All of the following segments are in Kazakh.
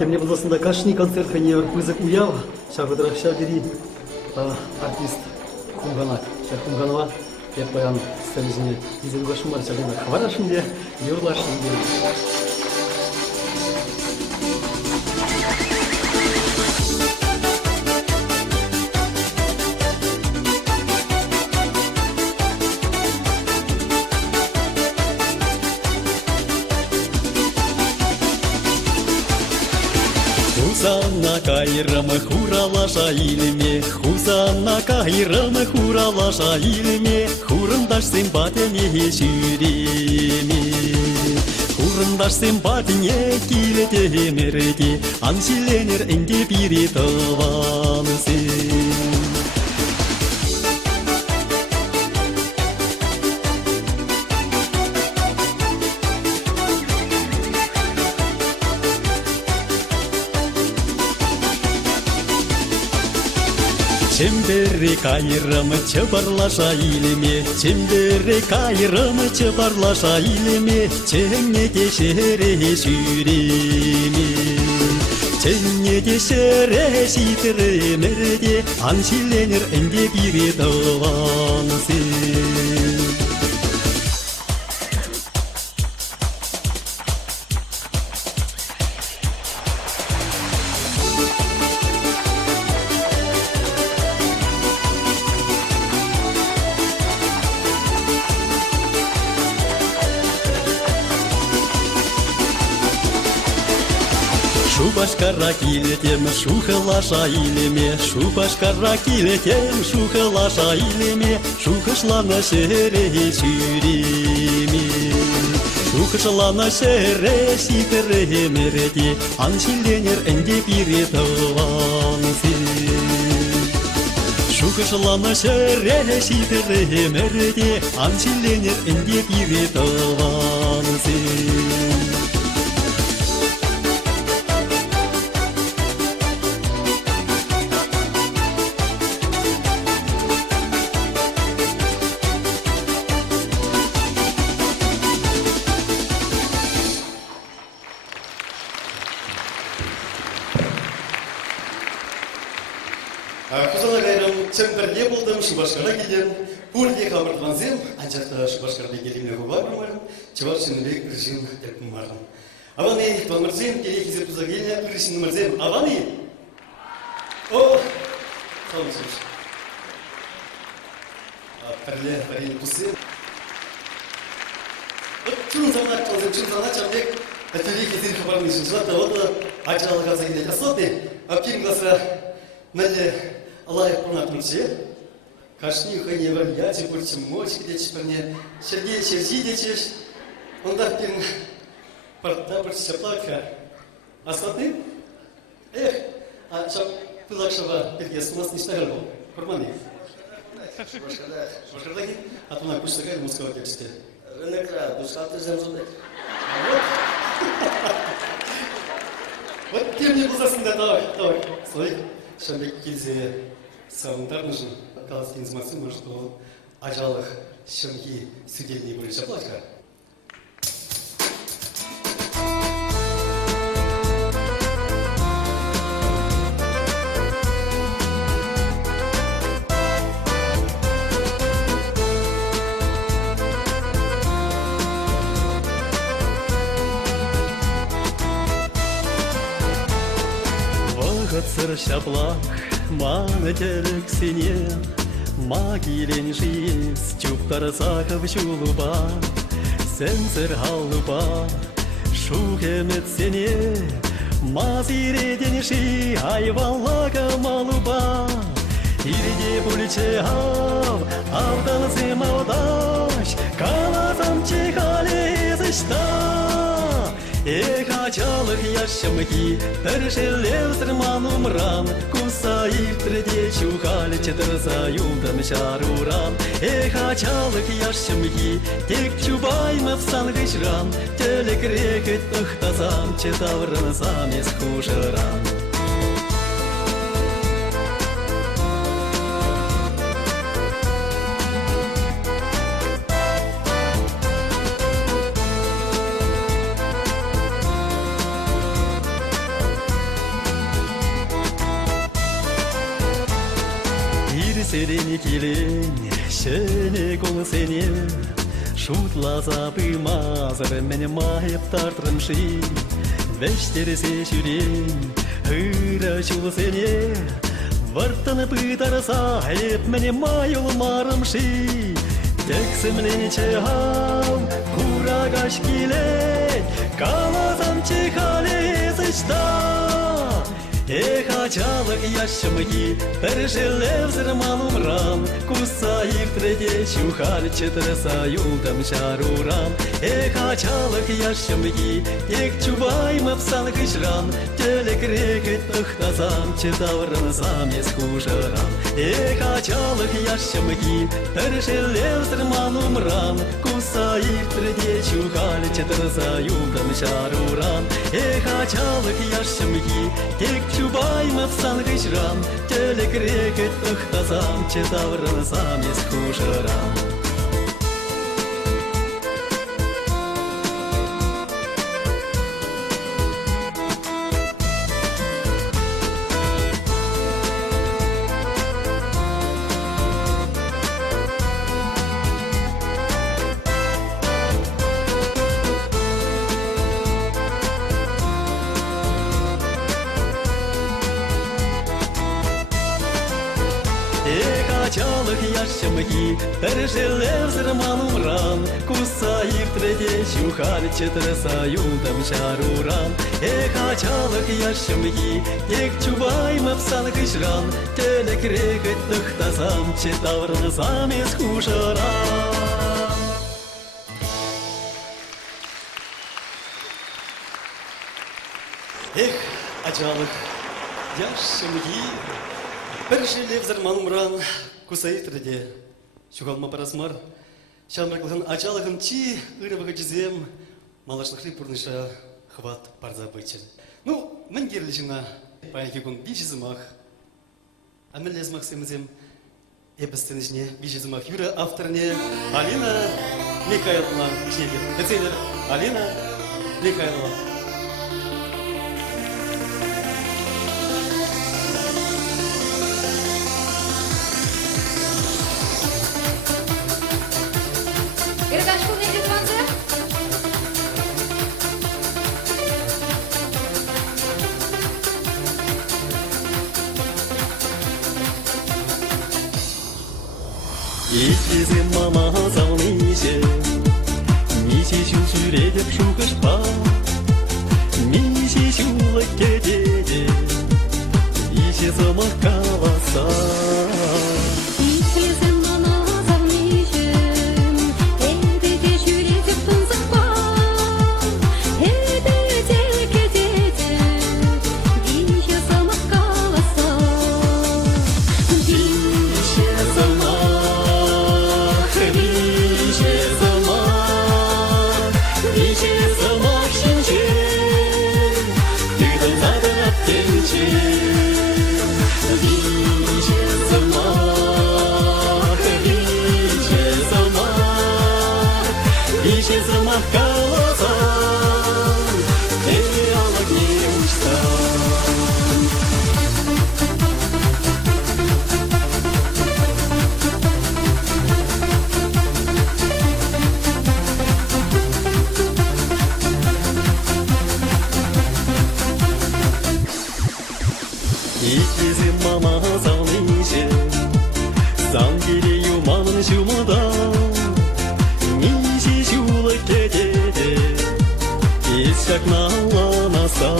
Кемне болсында кашни концерт хане пызык уяв, шагыдырак шагири артист Кумганат. Кумганова деп баян стелизне изен башым бар шагыда. Хабарашым де, юрлашым де. Хузанна кайрымы хуралаша илме, Хузанна кайрымы хуралаша илме, Хурындаш симпатыне жүреме. Хурындаш симпатыне килетемерде, Ансиленер энде бири тывансын. Чембері кайрымы чыбарлаша илме, Чембері кайрымы чыбарлаша илме, Чемне дешере жүреме. Чемне дешере житіремерде, Ансиленер энде бири тывансын. Шубашкара килетем, шухылаша илме, Шубашкара килетем, шухылаша илме, Шухышлана шере жүреме. Шухышлана шере житіремерде, Ансиленер энде бири тывансын. Шухышлана шере житіремерде, Ансиленер энде бири тывансын. Кузана кайрым чемперде болдым, Шубашкара келдем, Пурде хабарланзем, анчакта Шубашкарда келемне хубармарым, Чеварчынбек режим деп мардым. Аваны томырзем, керек изеп тузагелне режим мырзем. Аваны! О! Салымсыз. Перле, парень пусым. Вот чун замат қалзым, чун замат чамбек, Атюрек изеп хабарны жынжылата, вот ачалы казагелне жасоты, апким гласра Нале Аллах понатмурче, кашни хане варьяти бурчим мочки дечперне, Сергей Серзи дечеш, он так пин парта бурча плака. Остатны? Эх, а шап пылакшава пергес у нас не штагал. Курманы. Шубашкардаги? А то на куча такая мускава тексте. Рынокра, душкалты земзуды. Вот кем мне был засында, давай. Слой. Шамбек келзе сауындар нужен. Каласкин змасы, может, ол ажалых шамги судельные были шаплачка. Сыр шаплак, маны терексене, Магилен жизнь, чуптар заков чулуба, Сенсер халуба, шухемет сене, Мазиреден ши, айваллага малуба, Ириде пульче ав, авдан зем аудаш, Калазам чихале зышта. Эх, ачалых яшамки, Тершелев срману мран, Кусаир треде чухали, Четырзаюдам шаруран. Эх, ачалых яшамки, Тек чубаймов сангышран, Телекрекет ыхтазам, Четавран замес хужаран. ширене килен, шене кол сене, шутла забымазыр мене майып тартырымши, вештересе жүрен, ыра чул сене, вартаны пытар сahip мене майыл марымши, тексімлен чехам, курагаш килен, калазам чехале зычта. Эх, ачалык яшчымыки, пережелев зырмалумран, кусаик треде чухаль четырса юлдам чаруран. Эх, ачалык яшчымыки, ек чубаймып салгышран, телек рекет тыхтазам, четаврын замес хужаран. Эх, ачалык яшчымыки, пережелев зырмалумран, кусаик треде чухаль четырса юлдам чаруран. Эх, ачалык яшчымыки, ек чубаймып салгышран, телек рекет тыхтазам, четаврын замес хужаран. Ачалык яшчымыки, пережелев зырмалумран, кусаик треде чухаль четырса юлдам чаруран. Эх, ачалык яшчымыки, ек чубаймып салгышран, телек рекет тыхтазам, четаврын замес хужаран. Эх, ачалык яшчымыки, пережелев зырмалумран, кусаик треде чухалма парасмар, шамраклыгын ачалыгын чи ырывыгы жизем, малашлыхли пурныша хват парзабычын. Ну, мен герлишина, паяки кун бижизымах, а мен лезмах семізем, ебістінішіне бижизымах юра авторне Алина Михайловна Шнегер. Эцейлер Алина Михайлова. Иргашку не дедванзе? Икизем мама залныше, миси шүшүре деп шугышпа, миси шулы кетеде, ише замах каласа. Икизем мама залныше, зангеле юманын жумыда, миси шулы кетеде, исчак наланаса.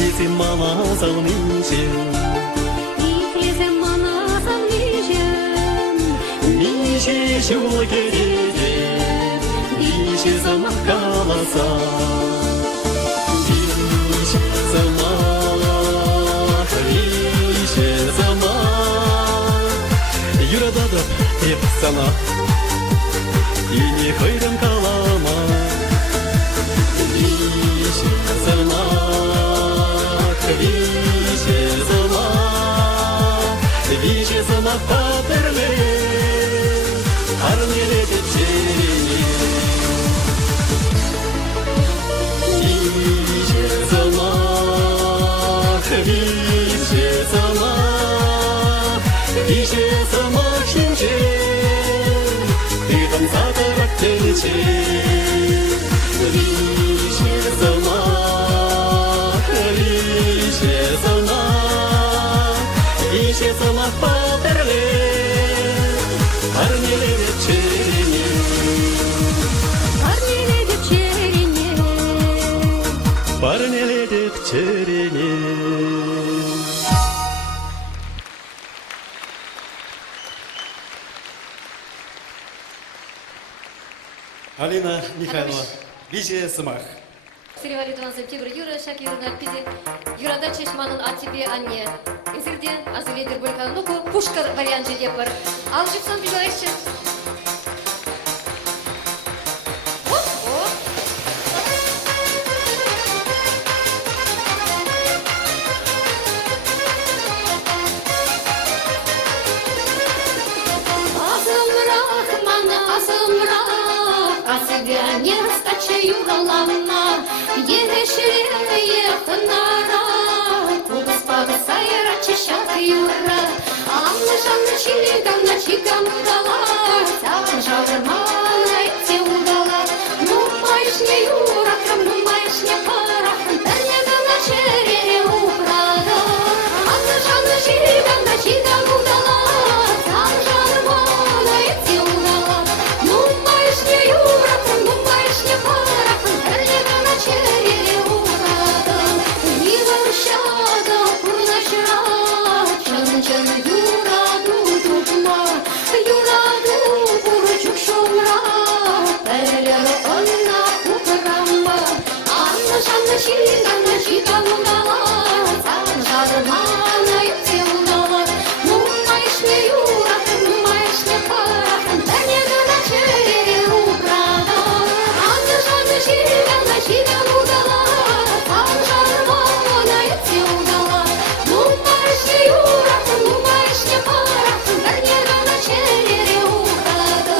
Езім мама залнижем, Иклизем маназам нижем, Миже жула кереде, Миже замах каласа. Миже замах, Юрададап теп сана, И не хайрам калама. Миже замах, Виже замах патерле, Арнеле течени. Виже замах, Виже замах шинче, Ты там затарак тенече. Виже замах, Виже замах патерле, Арнеле течени. парни девчерине. Парнеле течени. Алина Михайлова, Виже замах. Сыревали туансем тибр юра, шак юрна пизи. Юрада чешманын а тебе, а не. Эзирден, азыледер бойкан, ну-ка, пушка вариант же епар. Ал жипсон бижайшы. О! Азымрак, мана азымрак, а себя не расточаю голова. Ерешере хнара, кубаспада сайра чищат юра. Анна жанна чилигана чигам удала, там жаврмана идти удала. Ну маешь не юра, ну маешь не пара, да не гана черере украда. Анна жанна чилигана чигам удала, там жаврмана идти удала. Ну маешь не юра, ну маешь не пара, да не гана черере украда. Не возвращада пурначра, чан юраду дубма, юраду пурчук шумра, перелера онна украма. Анна жанна чигана чигам удала, там жаврмана идти удала. Ну маешь не юра, ну маешь не пара, да не гана черере украда. Анна жанна чигана чигам удала, там жаврмана идти удала. Ну маешь не юра, ну маешь не пара, да не гана черере украда.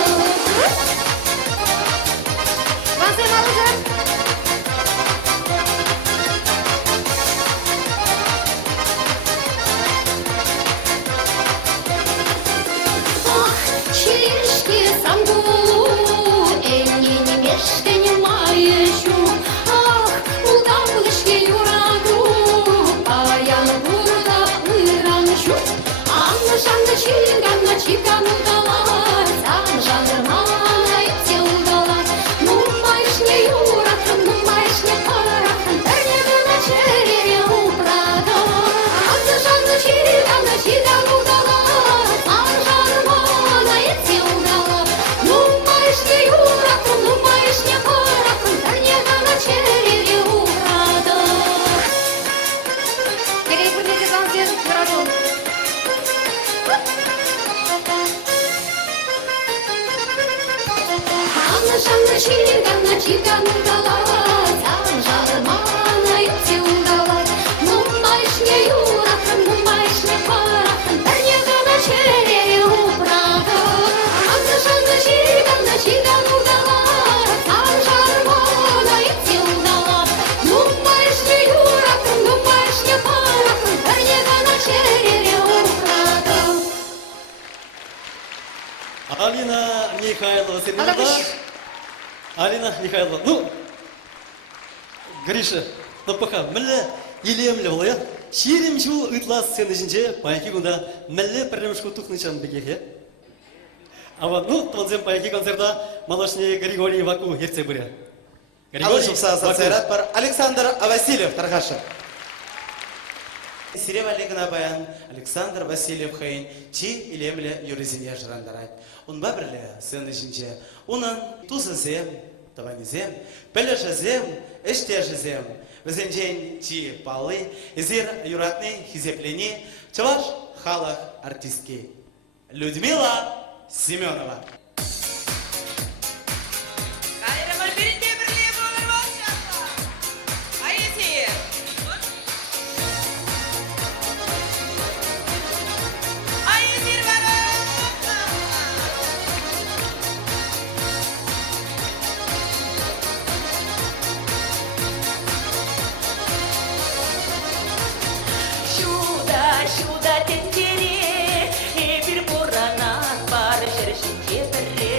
Ванзем алызар. Ах, чешки самгулу, энни не мешка не маещу. Ах, удам лышке юраду, а я на бурда выранчу. Анна жанна чигана чигам удала, там жандармана идти удала. Ну маешь не юра, ну маешь не пара, да не гана черере украда. Анна жанна чигана чигам удала, там жандармана идти удала. Ну маешь не юра, ну маешь не пара, да не гана черере украда. Перейдите танцер городом. Анна жанна чигана чигам удала, там жаврмана идти удала. Ну маешь не юра, ну маешь не пара, да не гана черере украда. Анна жанна чигана чигам удала, там жаврмана идти удала. Ну маешь не юра, ну маешь не пара, да не гана черере украда. Алина Михайлова, Сергеевна. Алло. Алина Михайлова. Ну, Гриша, ну пока, мэлэ илемле болая. Ширимшу ытлас сенежинче пайки гунда мэлэ премшку тухнычан бегехе. А вот, ну, тонзем пайки концерта малашне Григорий Ваку ерце буря. Алышып саасат сайрат бар. Александр Васильев, Тархаша. Сиревалигна баян Александр Васильев Хейн чи илемле юризине жырандарайт. Унба бірле сыны жинче. Унын тузы зем, тавани зем, пелеша зем, эштежі зем. Візенжен чи палы, изир юратны хизеплени, чаваш халах артистки. Людмила Семенова. Şuda tencere, bir boranat var şerşince berre.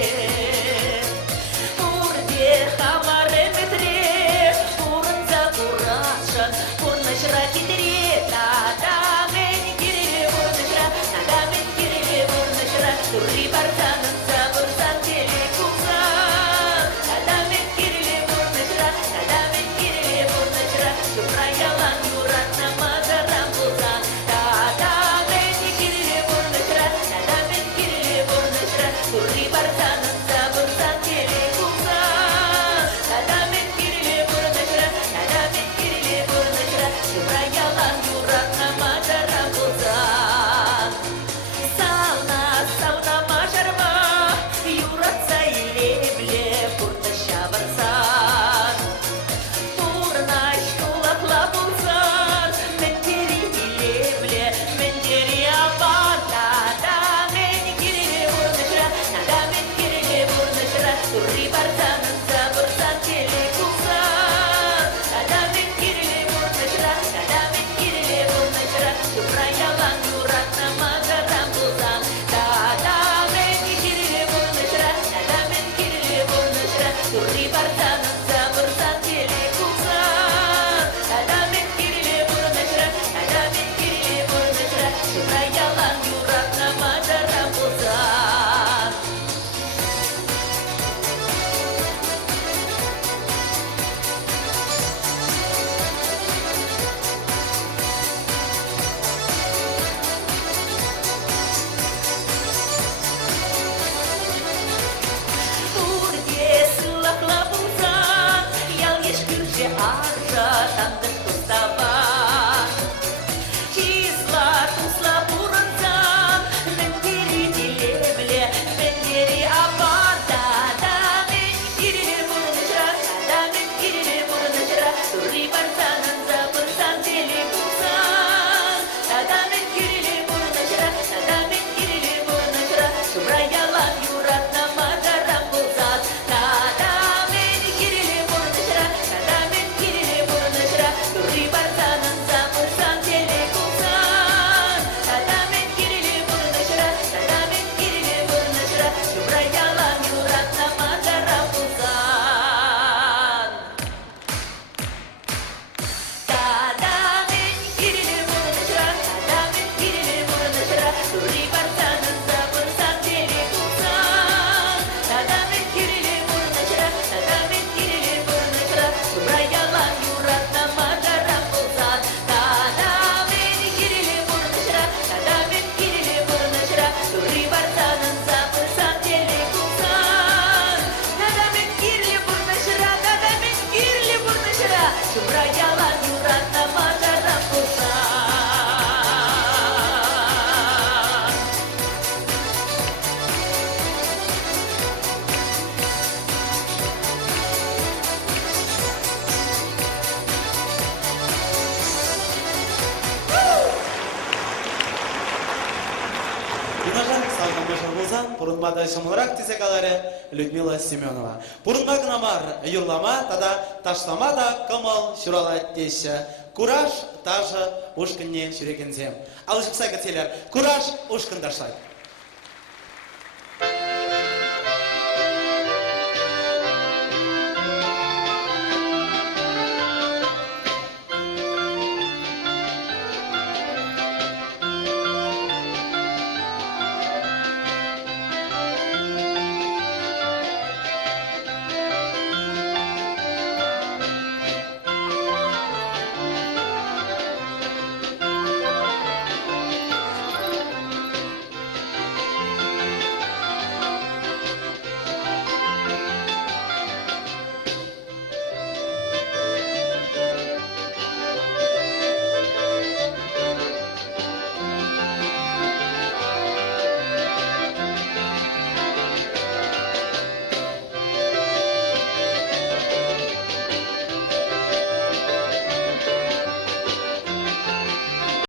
Urde hamare metre, urunza kurashan, urnaşra kitre, tada men girili urnaşra, tada men girili urnaşra, turri bartanın zabursan tele kuzan, tada men girili urnaşra, tada men girili urnaşra, şupra yalan yurat namazaram buzan. Turri bartanın zabursan tele kuzan, adamet girili burnaşra, adamet girili burnaşra, şura yalan yurak namazara buzan. Savna savna maşarma, yuratsa ile bile burnaşa varsan. Burnaş kulakla bulsan, menteri ile bile, menteri abanda. Turri bartanın zabursan tele kuzan, adamet girili burnaşra, adamet girili burnaşra, şupra yalan yurak namazaram buzan. Adamet girili burnaşra, adamet girili burnaşra, turri bartanın zabursan tele kuzan, adamet girili burnaşra, adamet girili burnaşra, şupra yalan yurak namazaram buzan. Аржа тандык тустава, числа тусла бурынсан, мендери дилебле, мендери абада, да мен кирили бурнышра, да мен кирили бурнышра, турри барсанын забырсан тели кузан, да мен кирили бурнышра, да мен кирили бурнышра, шумра ялан юрат намазарам бузан, да мен кирили бурнышра, turri bartanın zabursan tele kuzan, adamet girili burnaşra, adamet girili burnaşra, şumra yalan yurat namazara buzan. Adamet girili burnaşra, adamet girili burnaşra, turri bartanın zabursan tele kuzan, adamet girili burnaşra, adamet girili burnaşra, şumra yalan yurat namazara buzan. Adamet girili burnaşra, adamet girili burnaşra, turri bartanın zabursan tele kuzan, adamet girili burnaşra, adamet girili burnaşra, şumra yalan yurat namazara buzan. Юнажан салган бешар болзан, пурынбада шымылырақ тезекалары Людмила Семенова. Пурынба гынамар юрлама, тада ташлама да кымыл шуралайт деші. Кураж тажы ушкынне шүрекензем. Алышып сайка телер, кураж ушкындашлайт.